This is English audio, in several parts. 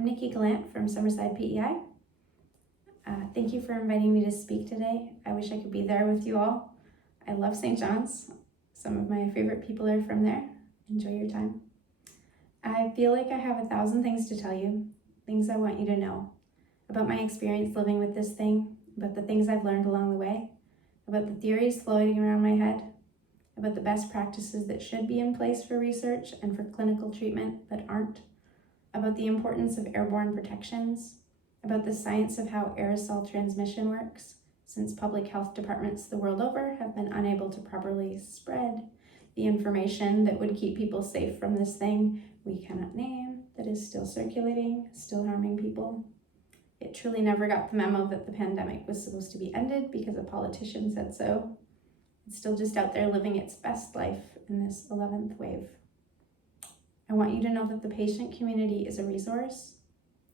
I'm Nikki Gallant from Summerside PEI. Thank you for inviting me to speak today. I wish I could be there with you all. I love St. John's. Some of my favorite people are from there. Enjoy your time. I feel like I have 1,000 things to tell you, things I want you to know about my experience living with this thing, about the things I've learned along the way, about the theories floating around my head, about the best practices that should be in place for research and for clinical treatment that aren't, about the importance of airborne protections, about the science of how aerosol transmission works, since public health departments the world over have been unable to properly spread the information that would keep people safe from this thing we cannot name that is still circulating, still harming people. It truly never got the memo that the pandemic was supposed to be ended because a politician said so. It's still just out there living its best life in this 11th wave. I want you to know that the patient community is a resource,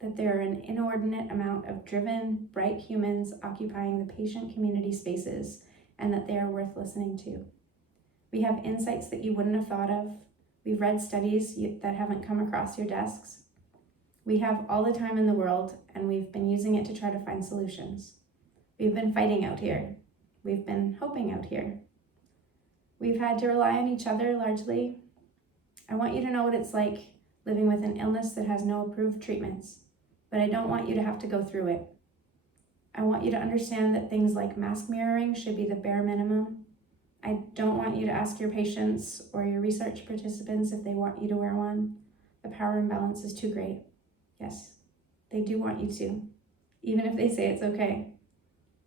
that there are an inordinate amount of driven, bright humans occupying the patient community spaces, and that they are worth listening to. We have insights that you wouldn't have thought of. We've read studies that haven't come across your desks. We have all the time in the world, and we've been using it to try to find solutions. We've been fighting out here. We've been hoping out here. We've had to rely on each other largely. I want you to know what it's like living with an illness that has no approved treatments, but I don't want you to have to go through it. I want you to understand that things like mask mirroring should be the bare minimum. I don't want you to ask your patients or your research participants if they want you to wear one. The power imbalance is too great. Yes, they do want you to, even if they say it's okay.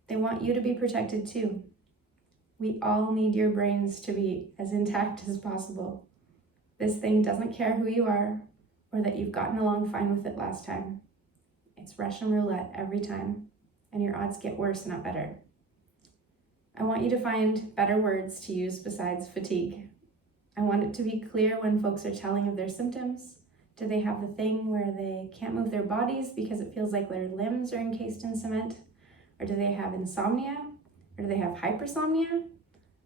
They want you to be protected too. We all need your brains to be as intact as possible. This thing doesn't care who you are or that you've gotten along fine with it last time. It's Russian roulette every time, and your odds get worse, not better. I want you to find better words to use besides fatigue. I want it to be clear when folks are telling of their symptoms. Do they have the thing where they can't move their bodies because it feels like their limbs are encased in cement? Or do they have insomnia? Or do they have hypersomnia?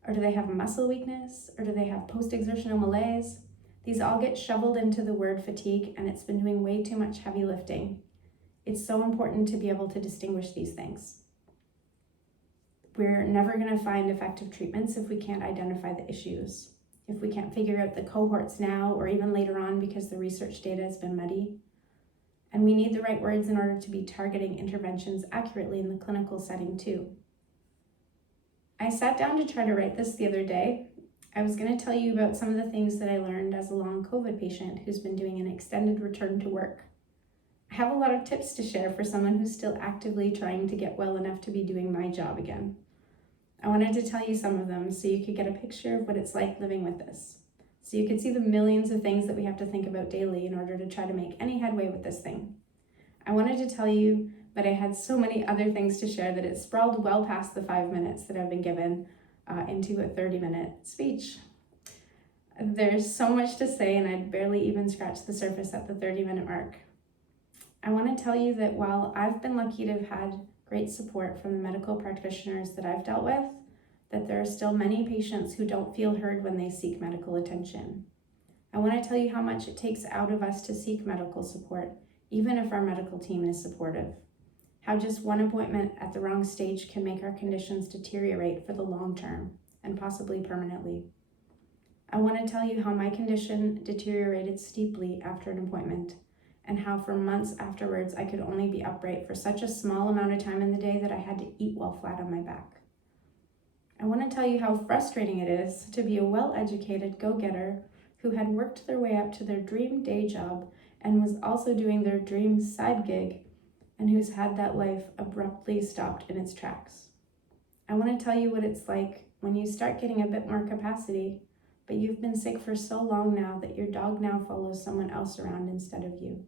Or do they have muscle weakness? Or do they have post-exertional malaise? These all get shoveled into the word fatigue, and it's been doing way too much heavy lifting. It's so important to be able to distinguish these things. We're never going to find effective treatments if we can't identify the issues, if we can't figure out the cohorts now or even later on because the research data has been muddy. And we need the right words in order to be targeting interventions accurately in the clinical setting too. I sat down to try to write this the other day. I was going to tell you about some of the things that I learned as a long COVID patient who's been doing an extended return to work. I have a lot of tips to share for someone who's still actively trying to get well enough to be doing my job again. I wanted to tell you some of them so you could get a picture of what it's like living with this, so you could see the millions of things that we have to think about daily in order to try to make any headway with this thing. I wanted to tell you, but I had so many other things to share that it sprawled well past the 5 minutes that I've been given into a 30-minute speech. There's so much to say, and I'd barely even scratched the surface at the 30-minute mark. I want to tell you that while I've been lucky to have had great support from the medical practitioners that I've dealt with, that there are still many patients who don't feel heard when they seek medical attention. I want to tell you how much it takes out of us to seek medical support, even if our medical team is supportive. How just one appointment at the wrong stage can make our conditions deteriorate for the long term and possibly permanently. I want to tell you how my condition deteriorated steeply after an appointment, and how for months afterwards I could only be upright for such a small amount of time in the day that I had to eat while flat on my back. I want to tell you how frustrating it is to be a well-educated go-getter who had worked their way up to their dream day job and was also doing their dream side gig, and who's had that life abruptly stopped in its tracks. I want to tell you what it's like when you start getting a bit more capacity, but you've been sick for so long now that your dog now follows someone else around instead of you.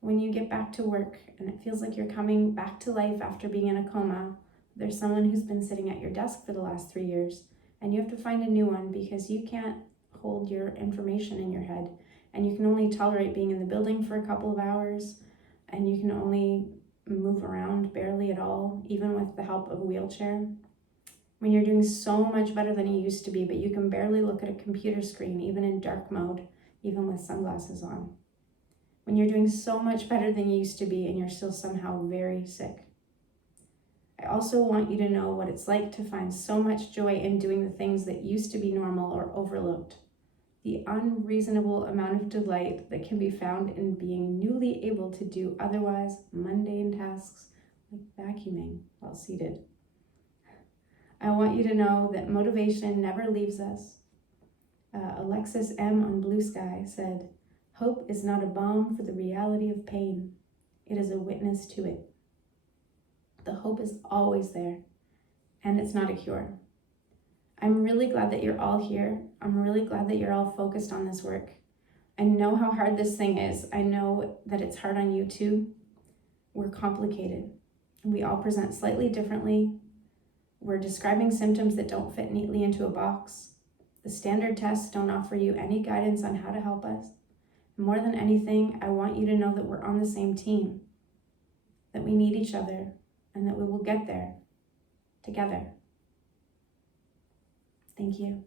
When you get back to work and it feels like you're coming back to life after being in a coma, there's someone who's been sitting at your desk for the last 3 years, and you have to find a new one because you can't hold your information in your head, and you can only tolerate being in the building for a couple of hours, and you can only move around barely at all, even with the help of a wheelchair. When you're doing so much better than you used to be, but you can barely look at a computer screen, even in dark mode, even with sunglasses on. when you're doing so much better than you used to be and you're still somehow very sick. I also want you to know what it's like to find so much joy in doing the things that used to be normal or overlooked. The unreasonable amount of delight that can be found in being newly able to do otherwise mundane tasks like vacuuming while seated. I want you to know that motivation never leaves us. Alexis M. on Blue Sky said, "Hope is not a balm for the reality of pain. It is a witness to it." The hope is always there, and it's not a cure. I'm really glad that you're all here. I'm really glad that you're all focused on this work. I know how hard this thing is. I know that it's hard on you too. We're complicated. We all present slightly differently. We're describing symptoms that don't fit neatly into a box. The standard tests don't offer you any guidance on how to help us. More than anything, I want you to know that we're on the same team, that we need each other, and that we will get there together. Thank you.